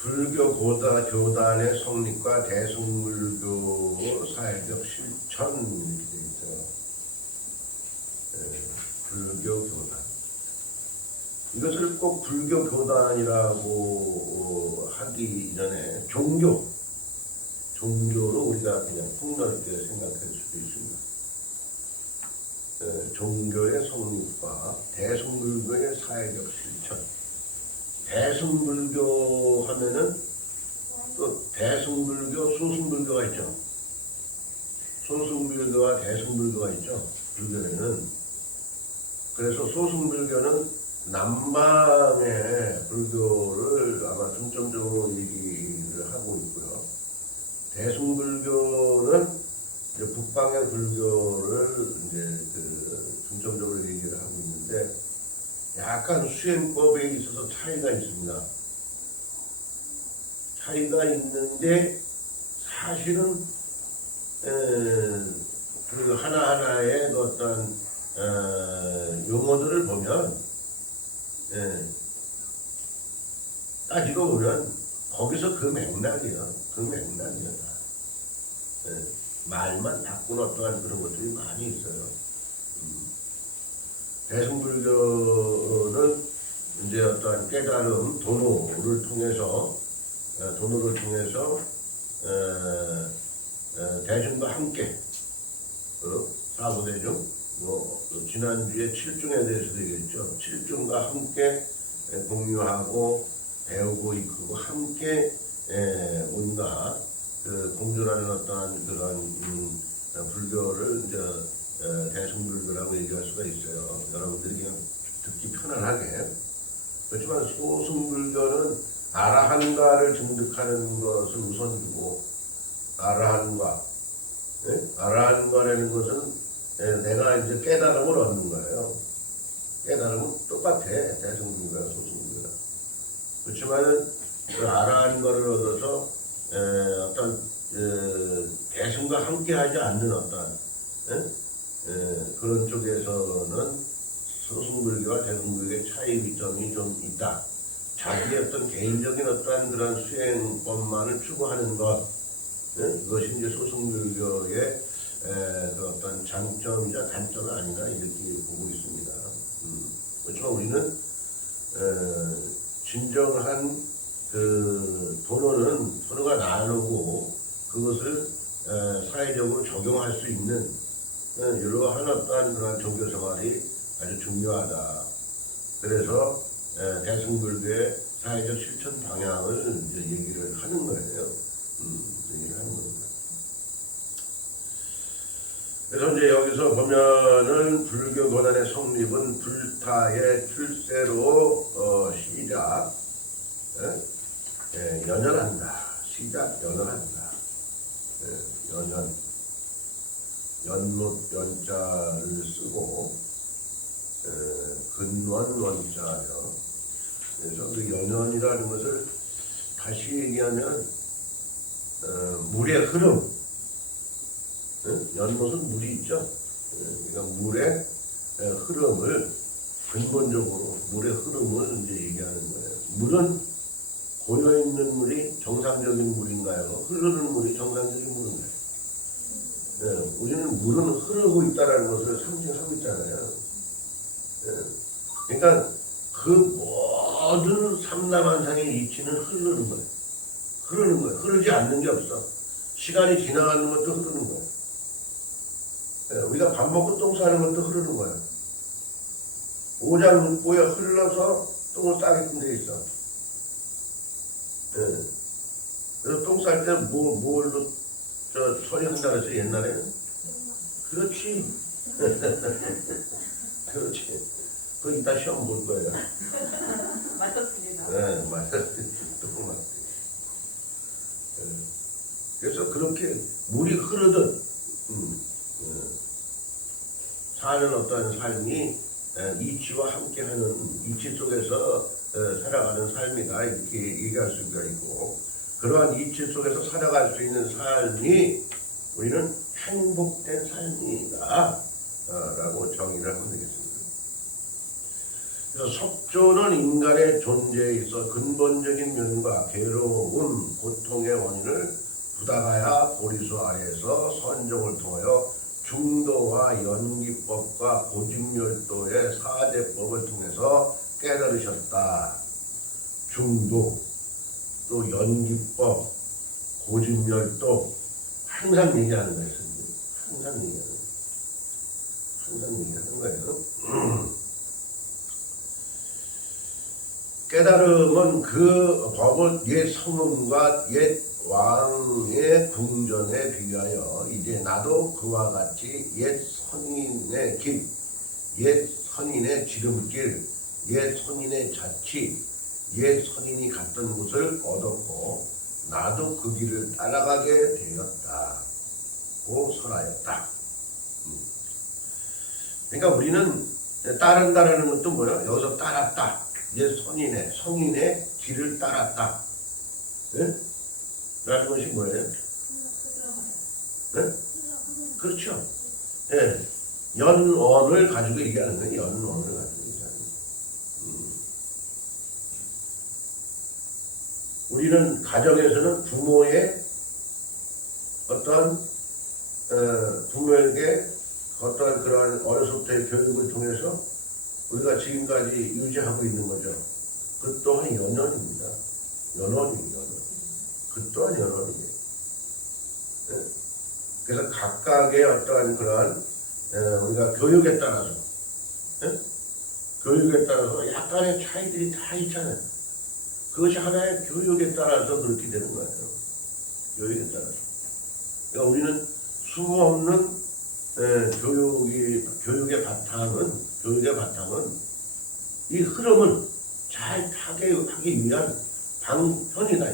불교 교단의 성립과 대승불교 사회적 실천 이렇게 되어 있어요. 불교 교단. 이것을 꼭 불교 교단이라고 하기 전에 종교로 우리가 그냥 폭넓게 생각할 수도 있습니다. 종교의 성립과 대승불교의 사회적 실천. 대승불교 하면은 또 대승불교, 소승불교가 있죠. 소승불교와 대승불교가 있죠. 불교에는. 그래서 소승불교는 남방의 불교를 아마 중점적으로 얘기를 하고 있고요. 대승불교는 이제 북방의 불교를 이제 중점적으로 얘기를 하고 있는데 약간 수행법에 있어서 차이가 있습니다. 차이가 있는데 사실은 그 하나하나의 어떤 용어들을 보면 따지고 보면 거기서 그 맥락이에요. 그 맥락이에요. 말만 바꾼 어떠한 그런 것들이 많이 있어요. 대승불교는 이제 어떠한 깨달음, 도노를 통해서 대중과 함께 사부대중, 지난주에 칠중에 대해서도 얘기했죠. 칠중과 함께 공유하고 배우고 이끌고 함께 온갖 공존하는 어떠한 그런 불교를 이제 대승불교라고 얘기할 수가 있어요. 여러분들이 그냥 듣기 편안하게. 그렇지만 소승불교는 아라한가를 증득하는 것을 우선 두고 아라한가, 아라한가라는 것은 내가 이제 깨달음을 얻는 거예요. 깨달음은 똑같아. 대승불교나 소승불교나. 그렇지만은 그 아라한가를 얻어서 어떤 대승과 함께하지 않는 어떤 그런 쪽에서는 소승불교와 대승불교의 차이점이 좀 있다. 자기의 어떤 개인적인 어떠한 그런 수행법만을 추구하는 것, 그것이 이제 소승불교의 그 어떤 장점이자 단점이 아니라 이렇게 보고 있습니다. 그렇지만 우리는 진정한 그 도노는 서로가 나누고 그것을 사회적으로 적용할 수 있는 이러한 어떠한 그런 종교 생활이 아주 중요하다. 그래서 대승불교의 사회적 실천 방향을 이제 얘기를 하는 거예요. 얘기를 하는 겁니다. 그래서 이제 여기서 보면은 불교 교단의 성립은 불타의 출세로 시작, 연연한다. 시작 연연한다. 연못 연자를 쓰고 근원 원자며. 그래서 그 연연이라는 것을 다시 얘기하면 물의 흐름. 연못은 물이 있죠. 그러니까 물의 흐름을 근본적으로 물의 흐름을 이제 얘기하는 거예요. 물은 고여있는 물이 정상적인 물인가요? 흐르는 물이 정상적인 물인가요? 우리는 물은 흐르고 있다는 것을 상징하고 있잖아요. 그러니까 그 모든 삼라만상의 이치는 흐르는 거예요. 흐르는 거예요. 흐르지 않는 게 없어. 시간이 지나가는 것도 흐르는 거예요. 우리가 밥 먹고 똥 싸는 것도 흐르는 거예요. 오장 육보에 흘러서 똥을 싸게끔 돼 있어. 그래서 똥 쌀 때 뭘로 처리한다 그랬어 옛날에는? 그렇지. 그렇지. 그거 이따 시험 볼 거예요. 맞았습니다. 네, 맞았습니다. 똥을 맞지. 그래서 그렇게 물이 흐르듯 사는 어떤 삶이 이치와 함께하는 이치 속에서 살아가는 삶이다 이렇게 얘기할 수가 있고, 그러한 이치 속에서 살아갈 수 있는 삶이 우리는 행복된 삶이다 라고 정의를 하면 되겠습니다. 그래서 속조는 인간의 존재에 있어 근본적인 면과 괴로움, 고통의 원인을 부다가야 보리수 아래에서 선종을 통하여 중도와 연기법과 고집멸도의 사제법을 통해서 깨달으셨다. 중도, 또 연기법, 고집멸도 항상 얘기하는 거예요. 항상 얘기하는 거예요. 깨달음은 그 법을 옛 성음과 옛 왕의 궁전에 비하여 이제 나도 그와 같이 옛 선인의 길, 옛 선인의 지름길, 옛 선인의 자치, 옛 선인이 갔던 곳을 얻었고 나도 그 길을 따라가게 되었다고 설하였다. 그러니까 우리는 따른다라는 것도 뭐예요? 여기서 따랐다. 옛 선인의, 성인의 길을 따랐다. 네? 라는 것이 뭐예요? 네? 그렇죠. 예. 연원을 가지고 얘기하는 거예요. 연원을 가지고 얘기하는 거예요. 우리는 가정에서는 부모의 어떠한 부모에게 어떠한 그러한 어려서부터의 교육을 통해서 우리가 지금까지 유지하고 있는 거죠. 그 또한 연원입니다. 연원이에요. 그 또한 연원이에요. 네? 그래서 각각의 어떠한 그러한 우리가 교육에 따라서 네? 교육에 따라서 약간의 차이들이 다 있잖아요. 그것이 하나의 교육에 따라서 그렇게 되는 거예요. 교육에 따라서. 그러니까 우리는 수없는 교육의 바탕은 이 흐름을 잘 타게 하기 위한 방편이다.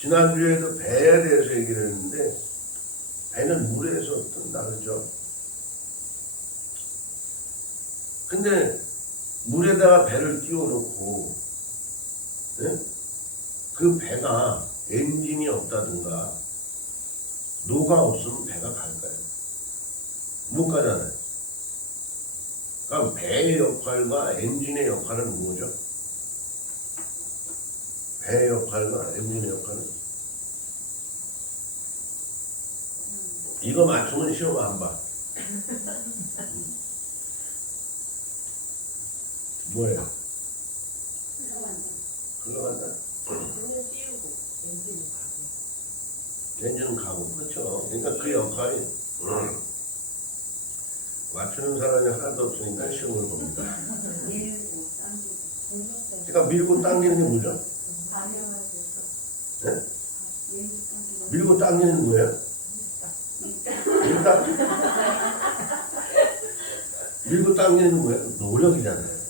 지난주에도 배에 대해서 얘기를 했는데 배는 물에서 뜬다 그러죠. 근데 물에다가 배를 띄워놓고 네? 그 배가 엔진이 없다든가 노가 없으면 배가 갈까요? 못 가잖아요. 그럼 배의 역할과 엔진의 역할은 뭐죠? 배의 역할과 엔진의 역할은? 이거 맞추면 시험 안 봐. 뭐예요? 흘러간다. 눈을 띄우고 엔진을 가고. 엔진은 가고. 그렇죠. 그러니까 그 역할이 맞추는 사람이 하나도 없으니까 시험을 봅니다. 밀고 당기고. 그러니까 밀고 당기는 게 뭐죠? 네? 밀고 당기는 뭐예요? 밀다? 밀고 당기는 뭐예요? 노력이잖아요.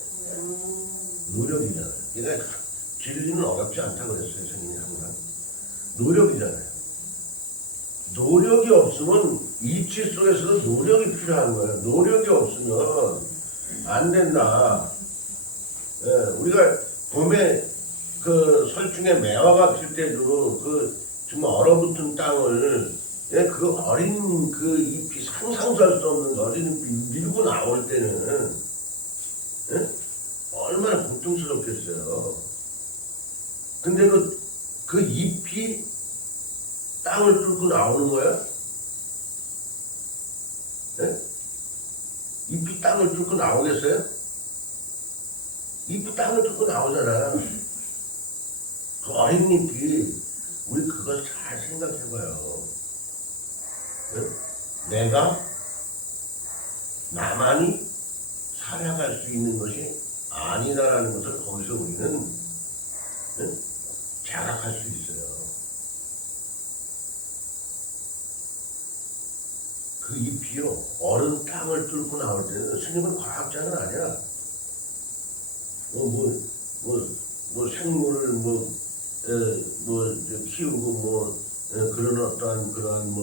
노력이잖아요. 그러니까 진리는 어렵지 않다고 그랬어요. 선생님이 항상. 노력이잖아요. 노력이 없으면 이치 속에서도 노력이 필요한 거예요. 노력이 없으면 안 된다. 예, 우리가 봄에 그 설중에 매화가 필 때도 그 정말 얼어붙은 땅을 예, 그 어린 그 잎이 상상도 할 수 없는 어린 잎이 밀고 나올 때는 예? 얼마나 고통스럽겠어요. 근데 그 잎이 땅을 뚫고 나오는 거야? 예? 잎이 땅을 뚫고 나오겠어요? 잎이 땅을 뚫고 나오잖아. 그 어린 잎이 우리 그걸 잘 생각해봐요. 예? 내가 나만이 살아갈 수 있는 것이 아니다라는 것을 거기서 우리는 예? 자각할 수 있어요. 그 잎이요, 얼은 땅을 뚫고 나올 때는 스님은 과학자는 아니야. 생물을 키우고 그런 어떠한 그러한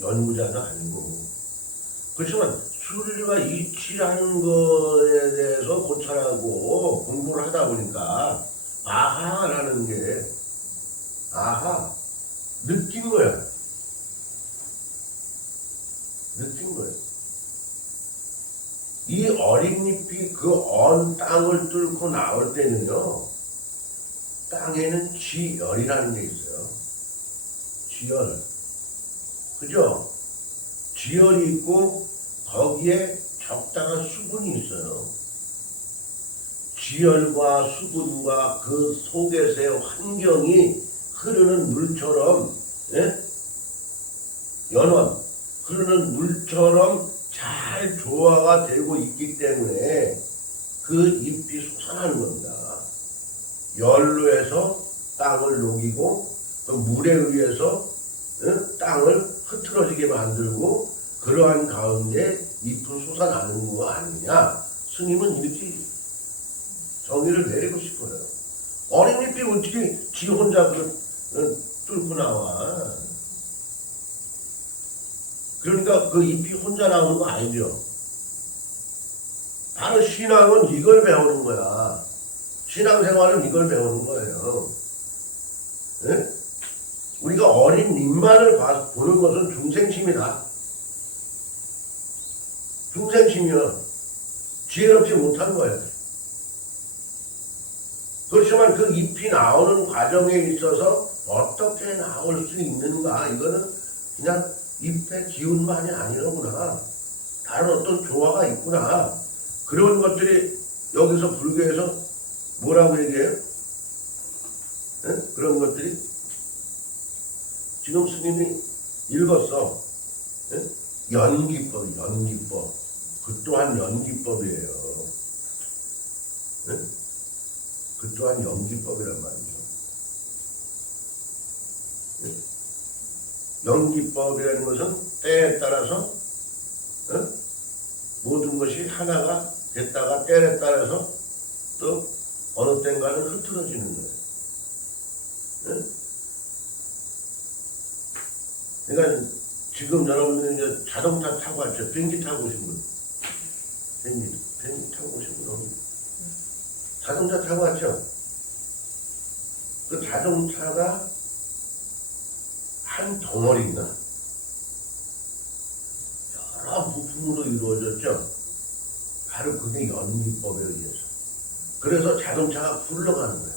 연구자는 아니고. 그렇지만 술과 이치라는 거에 대해서 고찰하고 공부를 하다 보니까 아하라는 게 느낀 거야. 느낀 거예요. 이 어린 잎이 그 언 땅을 뚫고 나올 때는요, 땅에는 지열이라는 게 있어요. 지열. 그죠? 지열이 있고 거기에 적당한 수분이 있어요. 지열과 수분과 그 속에서의 환경이 흐르는 물처럼, 예? 연원 흐르는 물처럼 잘 조화가 되고 있기 때문에 그 잎이 솟아나는 겁니다. 열로 해서 땅을 녹이고 그 물에 의해서 땅을 흐트러지게 만들고 그러한 가운데 잎은 솟아나는 거 아니냐. 스님은 이렇게 정의를 내리고 싶어요. 어린 잎이 어떻게 지 혼자 뚫고 나와. 그러니까 그 잎이 혼자 나오는 거 아니죠. 바로 신앙은 이걸 배우는 거야. 신앙생활은 이걸 배우는 거예요. 네? 우리가 어린 잎만을 보는 것은 중생심이다. 중생심이야. 지혜롭지 못한 거예요. 그렇지만 그 잎이 나오는 과정에 있어서 어떻게 나올 수 있는가, 이거는 그냥 잎의 기운만이 아니로구나. 다른 어떤 조화가 있구나. 그런 것들이 여기서 불교에서 뭐라고 얘기해요? 네? 그런 것들이 지금 스님이 읽었어. 네? 연기법, 연기법. 그 또한 연기법이에요. 네? 그 또한 연기법이란 말이죠. 네? 연기법이라는 것은 때에 따라서 모든 것이 하나가 됐다가 때에 따라서 또 어느 땐가는 흐트러지는 거예요. 네? 그러니까 지금 여러분들이 이제 자동차 타고 왔죠. 비행기 타고 오신 분. 비행기 타고 오신 분. 자동차 타고 왔죠. 그 자동차가 한 덩어리나 여러 부품으로 이루어졌죠. 바로 그게 연기법에 의해서. 그래서 자동차가 굴러가는 거예요.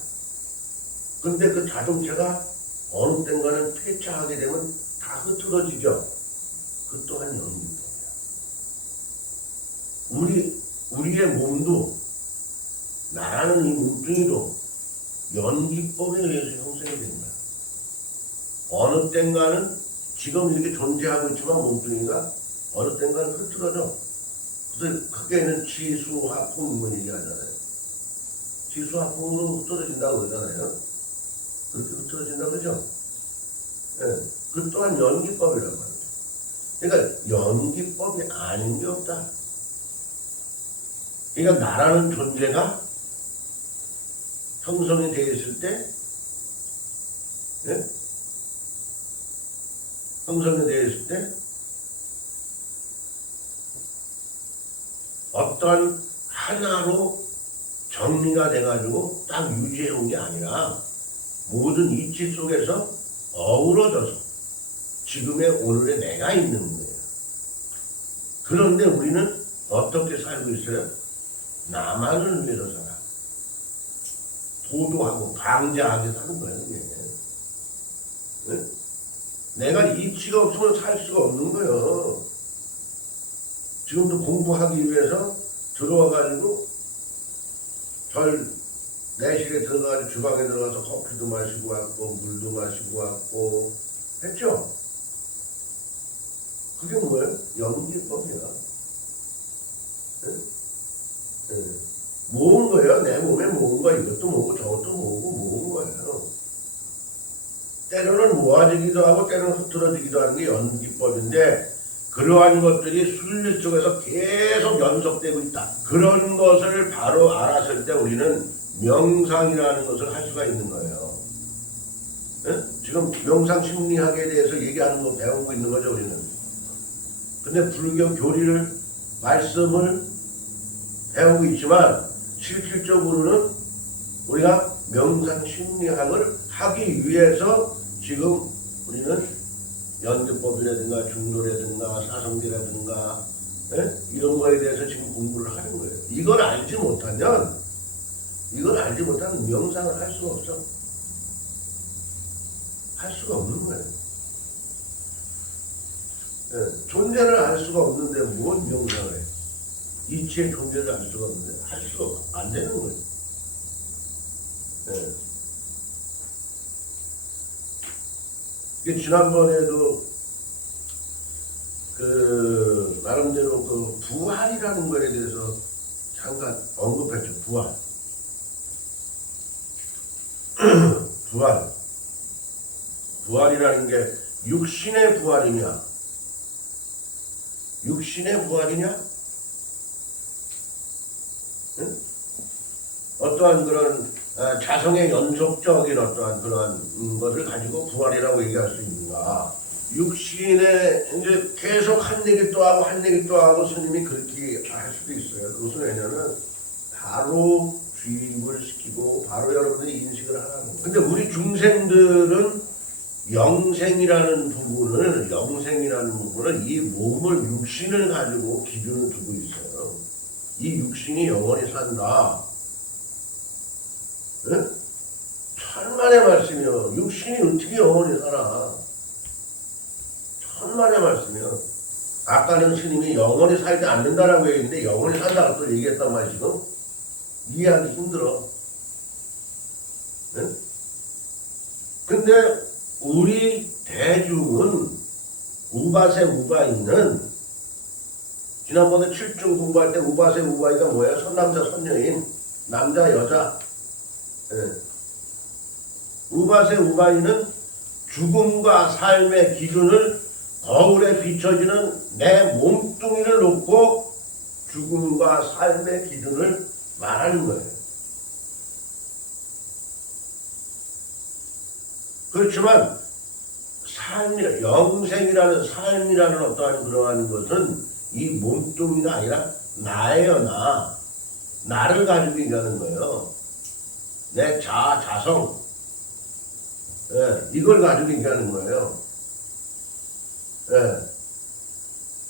근데 그 자동차가 어느 땐가는 폐차하게 되면 다 흐트러지죠. 그 또한 연기법이야. 우리의 몸도, 나라는 이 몸뚱이도 연기법에 의해서 형성이 된 거야. 어느 땐가는 지금 이렇게 존재하고 있지만 몸뚱이가 어느 땐가는 흐트러져. 그래서 크게는 지수화풍 뭐 얘기하잖아요. 지수화풍으로 흐트러진다고 그러잖아요. 그렇게 흐트러진다고 그러죠. 예, 그 또한 연기법이란 말이죠. 그러니까 연기법이 아닌 게 없다. 그러니까 나라는 존재가 형성이 되어 있을 때, 예? 형성이 되어 있을 때 어떤 하나로 정리가 돼가지고 딱 유지해 온 게 아니라 모든 이치 속에서 어우러져서 지금의 오늘의 내가 있는 거예요. 그런데 우리는 어떻게 살고 있어요? 나만을 위해서 살아. 도도하고 방자하게 사는 거예요. 네? 내가 이치가 없으면 살 수가 없는 거예요. 지금도 공부하기 위해서 들어와가지고 절 내실에 들어가서 주방에 들어가서 커피도 마시고 왔고 물도 마시고 왔고 했죠? 그게 뭐예요? 연기법이야. 네? 네. 모은 거예요. 내 몸에 모은 거 이것도 모으고 저것도 모으고 모은 거예요. 때로는 모아지기도 하고 때로는 흐트러지기도 하는 게 연기법인데 그러한 것들이 순리 속에서 계속 연속되고 있다. 그런 것을 바로 알았을 때 우리는 명상이라는 것을 할 수가 있는 거예요. 네? 지금 명상 심리학에 대해서 얘기하는 거 배우고 있는 거죠, 우리는. 근데 불교 교리를, 말씀을 배우고 있지만 실질적으로는 우리가 명상 심리학을 하기 위해서 지금 우리는 연기법이라든가 중도라든가 사성기라든가 이런 거에 대해서 지금 공부를 하는 거예요. 이걸 알지 못하면 명상을 할 수가 없어. 할 수가 없는 거예요. 존재를 알 수가 없는데 뭔 명상을 해? 이치의 존재를 알 수가 없는데 할 수가 안 되는 거예요. 이게 지난번에도 그 나름대로 그 부활이라는 거에 대해서 잠깐 언급했죠. 부활이라는 게 육신의 부활이냐? 응? 어떠한 그런 자성의 연속적인 어떠한 그런 것을 가지고 부활이라고 얘기할 수 있는가? 육신에 이제 계속 한 얘기 또 하고 스님이 그렇게 할 수도 있어요. 그것은 왜냐면 바로 주입을 시키고 바로 여러분들이 인식을 하라는 거예요. 근데 우리 중생들은 영생이라는 부분을 이 몸을 육신을 가지고 기준을 두고 있어요. 이 육신이 영원히 산다. 응? 천만의 말씀이요. 육신이 어떻게 영원히 살아? 천만의 말씀이요. 아까는 스님이 영원히 살지 않는다라고 얘기했는데 영원히 산다고 또 얘기했단 말이야 지금. 이해하기 힘들어. 응? 근데 우리 대중은 우바세 우바이는 지난번에 7중 공부할 때 우바세 우바이가 뭐야? 선남자 선여인 남자 여자. 우바세 우바이는 죽음과 삶의 기준을 거울에 비춰지는 내 몸뚱이를 놓고 죽음과 삶의 기준을 말하는 거예요. 그렇지만 영생이라는 삶이라는 어떠한 그러한 것은 이 몸뚱이가 아니라 나예요. 나를 가지고 얘기하는 거예요. 내 자성, 이걸 가지고 얘기하는 거예요.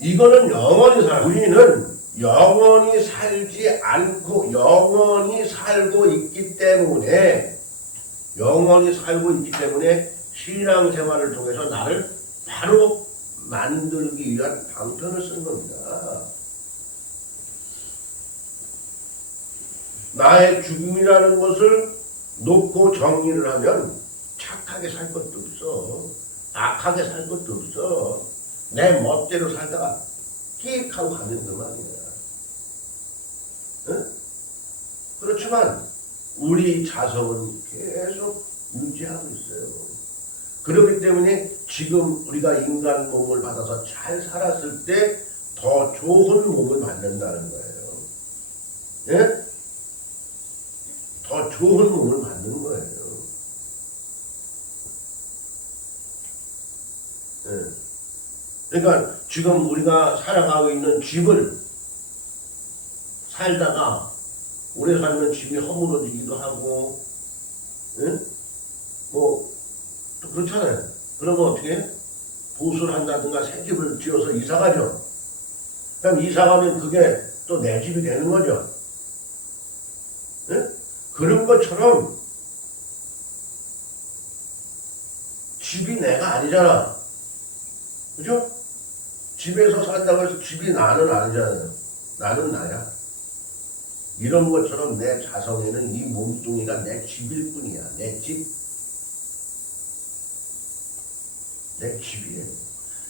이거는 영원히 살아. 우리는 영원히 살지 않고 영원히 살고 있기 때문에 신앙생활을 통해서 나를 바로 만들기 위한 방편을 쓴 겁니다. 나의 죽음이라는 것을 놓고 정리를 하면 착하게 살 것도 없어. 악하게 살 것도 없어. 내 멋대로 살다가 끽 하고 가는 그만이야. 응? 그렇지만 우리 자성은 계속 유지하고 있어요. 그렇기 때문에 지금 우리가 인간 몸을 받아서 잘 살았을 때 더 좋은 몸을 만든다는 거예요. 예? 더 좋은 몸을 만드는 거예요. 예. 그러니까 지금 우리가 살아가고 있는 집을 살다가 오래 살면 집이 허물어지기도 하고, 예? 또 그렇잖아요. 그러면 어떻게 해? 보수를 한다든가 새 집을 지어서 이사가죠. 그럼 이사가면 그게 또 내 집이 되는 거죠. 예? 그런 것처럼 집이 내가 아니잖아. 그죠? 집에서 산다고 해서 집이 나는 아니잖아요. 나는 나야. 이런 것처럼 내 자성에는 이 몸뚱이가 내 집일 뿐이야. 내 집. 내 집이에요.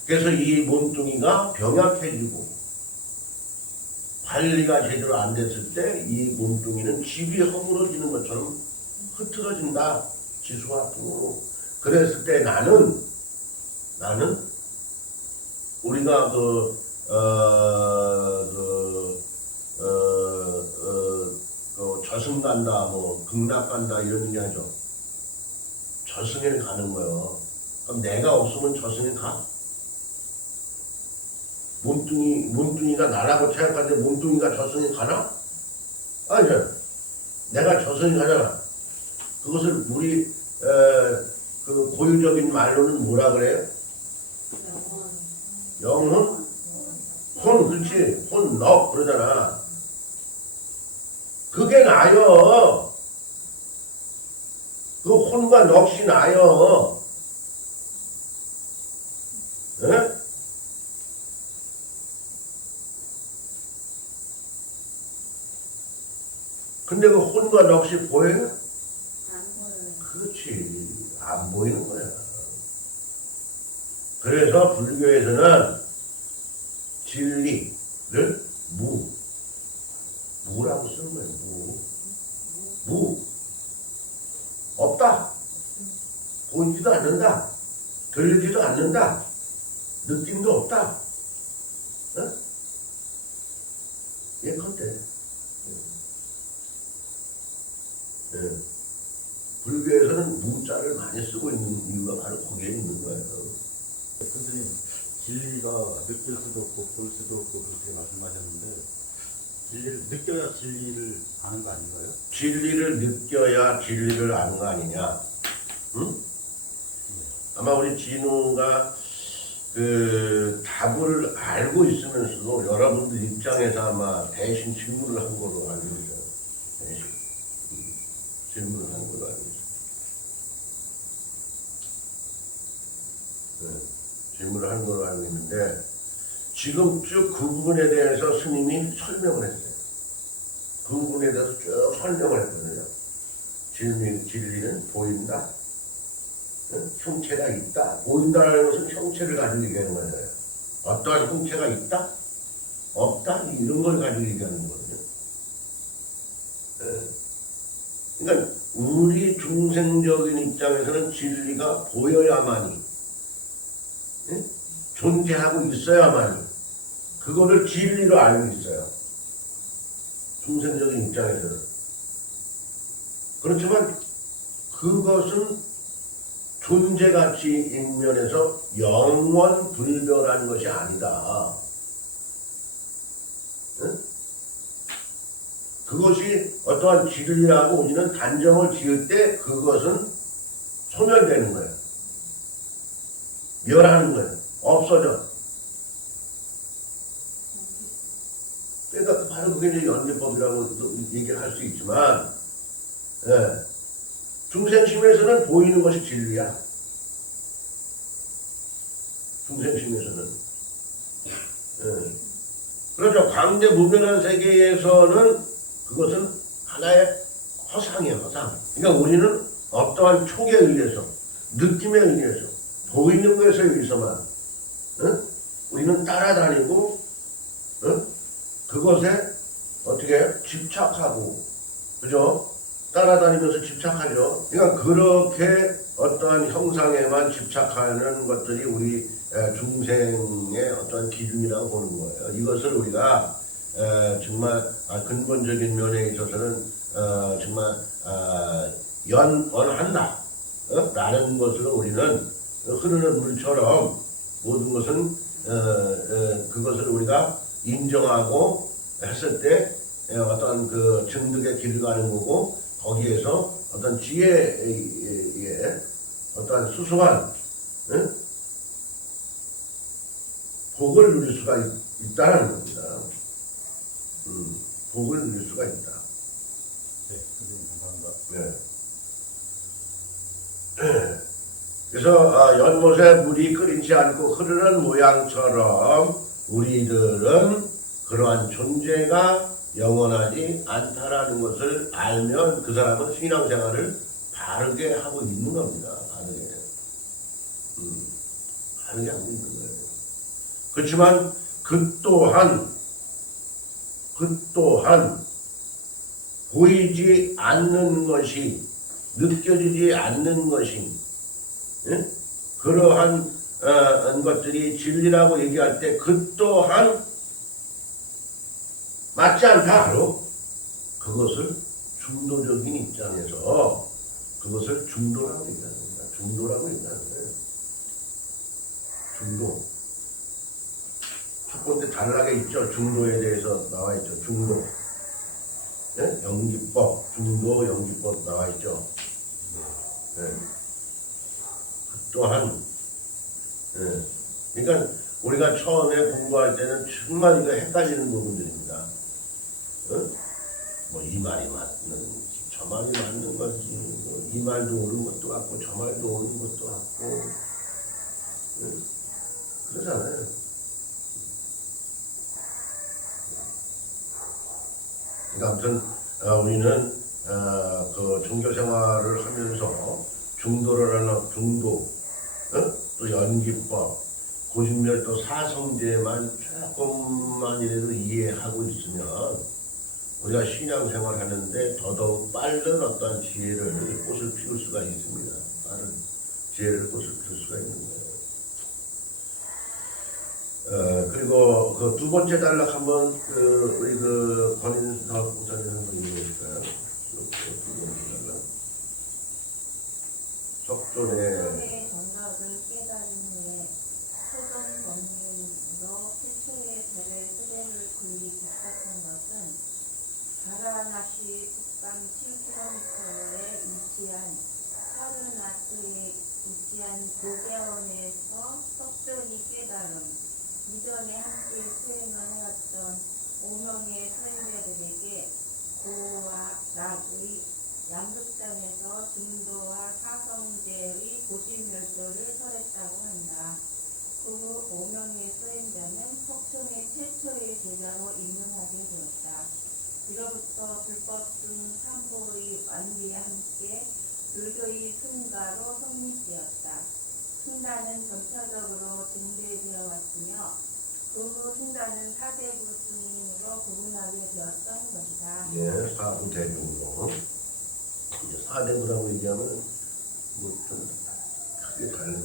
그래서 이 몸뚱이가 병약해지고 관리가 제대로 안 됐을 때 이 몸뚱이는 집이 허물어지는 것처럼 흐트러진다. 지수와 풍으로. 그랬을 때 나는 우리가 저승 간다, 극락 간다 이런 얘기 하죠. 저승에 가는 거예요. 그럼 내가 없으면 저승에 가? 몸뚱이가 나라고 생각하는데 몸뚱이가 저승에 가나? 아니죠. 내가 저승에 가잖아. 그것을 우리 그 고유적인 말로는 뭐라 그래요? 영혼? 그렇지. 혼넉 그러잖아. 그게 나요. 그 혼과 넋이 나요. 예? 근데 그 혼과 넋이 보여요? 안 보여요. 그렇지. 안 보이는 거야. 그래서 불교에서는 진리를 무라고 쓰는 거예요. 무. 없다. 보이지도 않는다. 들리지도 않는다. 느낌도 없다. 어? 예컨대. 예. 불교에서는 무자를 많이 쓰고 있는 이유가 바로 거기에 있는 거예요. 선생님, 진리가 느낄 수도 없고 볼 수도 없고 그렇게 말씀하셨는데 진리를 느껴야 진리를 아는 거 아닌가요? 진리를 느껴야 진리를 아는 거 아니냐? 응? 아마 우리 진우가 그 답을 알고 있으면서도 여러분들 입장에서 아마 대신 질문을 한 거로 알고 있어요. 대신 질문을 한 거로 알고 있어요. 네, 질문을 한 거로 알고 있는데 지금 쭉 그 부분에 대해서 스님이 설명을 했어요. 그 부분에 대해서 쭉 설명을 했거든요. 진리는 보인다. 형체가 있다. 보인다는 것은 형체를 가지고 얘기하는 거예요. 어떠한 형체가 있다? 없다? 이런 걸 가지고 얘기하는 거거든요. 그러니까 우리 중생적인 입장에서는 진리가 보여야만이 존재하고 있어야만이 그거를 진리로 알고 있어요. 중생적인 입장에서는. 그렇지만 그것은 존재가치 인면에서 영원 불멸한 것이 아니다. 응? 그것이 어떠한 진리라고 우리는 단정을 지을 때 그것은 소멸되는 거예요. 멸하는 거예요. 없어져. 그러니까 바로 그게 이제 연계법이라고 얘기를 할 수 있지만, 예. 중생심에서는 보이는 것이 진리야. 중생심에서는. 예. 그렇죠. 광대 무변한 세계에서는 그것은 하나의 허상이야, 허상. 그러니까 우리는 어떠한 촉에 의해서, 느낌에 의해서, 보이는 것에 의해서만, 우리는 따라다니고, 그것에 어떻게 집착하고, 그죠? 따라다니면서 집착하죠. 그러니까 그렇게 어떠한 형상에만 집착하는 것들이 우리 중생의 어떠한 기준이라고 보는 거예요. 이것을 우리가 정말 근본적인 면에 있어서는 정말 연언한다 라는 것으로 우리는 흐르는 물처럼 모든 것은 그것을 우리가 인정하고 했을 때 어떤 그 증득의 길을 가는 거고 거기에서 어떤 지혜의 어떤 수수한 복을 누릴 수가 있다는 겁니다. 복을 누릴 수가 있다. 네, 선생님 감사합니다. 네. 그래서 연못에 물이 끓이지 않고 흐르는 모양처럼 우리들은 그러한 존재가 영원하지 않다라는 것을 알면 그 사람은 신앙생활을 바르게 하고 있는 겁니다. 바르게 하고 있는 거예요. 그렇지만 그 또한 보이지 않는 것이 느껴지지 않는 것이 그러한 것들이 진리라고 얘기할 때 그 또한 맞지 않다. 바로 그것을 중도적인 입장에서 그것을 중도라고 얘기하는 겁니다. 중도라고 얘기하는 거예요. 중도. 첫 번째 단락에 있죠. 중도에 대해서 나와 있죠. 중도. 네? 연기법, 중도 연기법 나와 있죠. 네. 그 또한, 네. 그러니까 우리가 처음에 공부할 때는 정말 이거 헷갈리는 부분들입니다. 어? 뭐 이 말이 맞는, 저 말이 맞는 건지, 뭐이 말도 옳은 것도 같고, 저 말도 옳은 것도 같고, 그러잖아요. 그러니까 아무튼 우리는 그 종교 생활을 하면서 중도, 또 연기법, 고진멸도 사성제만 조금만이라도 이해하고 있으면 우리가 신앙생활 하는데 더더욱 빠른 어떤 지혜를 꽃을 피울 수가 있습니다. 빠른 지혜를 꽃을 피울 수가 있는 거예요. 그리고 그 두 번째 단락 한번 우리 그 권인석 목사님 한번 읽어볼까요? 두 번째 단락. 석존의 속의 정각을 깨달은 후에 초전 법륜으로 태초의 별의 수레를 굴리기 시작한 것은 바라나시 북방 7km에 위치한 사르나스에 위치한 고개원에서 석존이 깨달음, 이전에 함께 수행을 해왔던 5명의 수행자들에게 고와 낙의 양극장에서 중도와 사성제의 고진멸도를 설했다고 한다. 그 후 5명의 수행자는 석촌의 최초의 제자로 입문하게 되었다. 이로부터 불법중 3보의 완비와 함께 의도의 승가로 성립되었다. 승가는 점차적으로 증대되어 왔으며 그 후 승가는 4대부 중으로 구분하게 되었던 것이다. 예, 사부 대중으로. 이제 사대부라고 얘기하면 뭐좀 크게 다른 게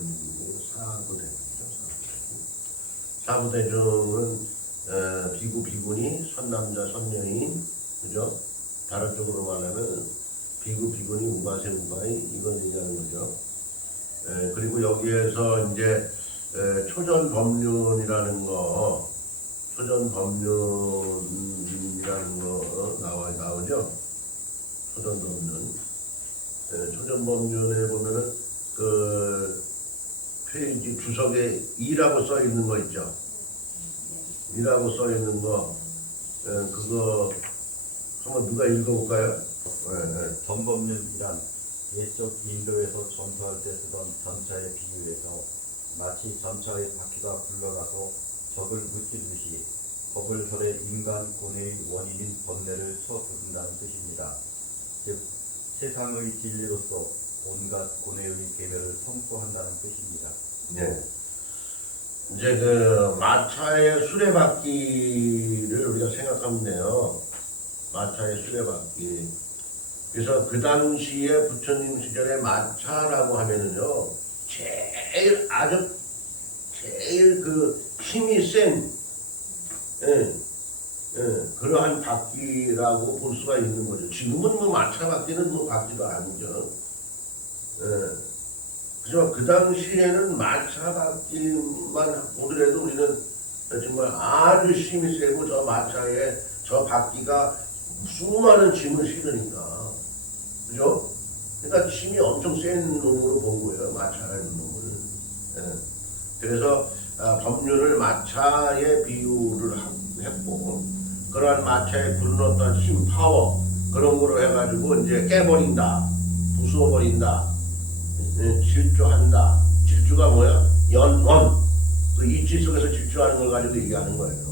사부 대중이죠. 사부 대중은 비구 비구니 선남자 선녀인, 그죠? 다른 쪽으로 말하면 비구 비구니 우바세 우바이 이걸 얘기하는 거죠. 그리고 여기에서 이제 초전 법륜이라는 거, 초전 법륜이라는 거 나오죠. 초전 법륜. 초전 법륜에 보면은 그 페이지 주석에 2라고 써 있는 거 있죠. 2라고 써 있는 거, 그거 한번 누가 읽어볼까요? 전법륜이란 옛적 인도에서 전투할 때 쓰던 전차에 비유해서 마치 전차의 바퀴가 굴러가서 적을 무찌듯이 법을 설해 인간 고뇌의 원인인 번뇌를 쳐부른다는 뜻입니다. 즉 세상의 진리로서 온갖 고뇌의 계멸을 선포한다는 뜻입니다. 네. 이제 그 마차의 수레바퀴를 우리가 생각하면 돼요. 마차의 수레바퀴. 그래서 그 당시에 부처님 시절에 마차라고 하면은요, 제일 그 힘이 센, 그러한 바퀴라고 볼 수가 있는 거죠. 지금은 뭐 마차 바퀴는 뭐 바퀴도 아니죠. 그죠? 그 당시에는 마차 바퀴만 보더라도 우리는 정말 아주 힘이 세고 저 마차에 저 바퀴가 수많은 짐을 실으니까. 그죠? 그러니까 힘이 엄청 센 놈으로 본 거예요. 마차라는 놈을. 그래서 법륜을 마차에 비유를 했고, 그러한 마차에 부른 어떤 힘, 파워, 그런 거로 해가지고 이제 깨버린다, 부수어버린다, 질주한다. 질주가 뭐야? 연원. 그 이치 속에서 질주하는 걸 가지고 얘기하는 거예요.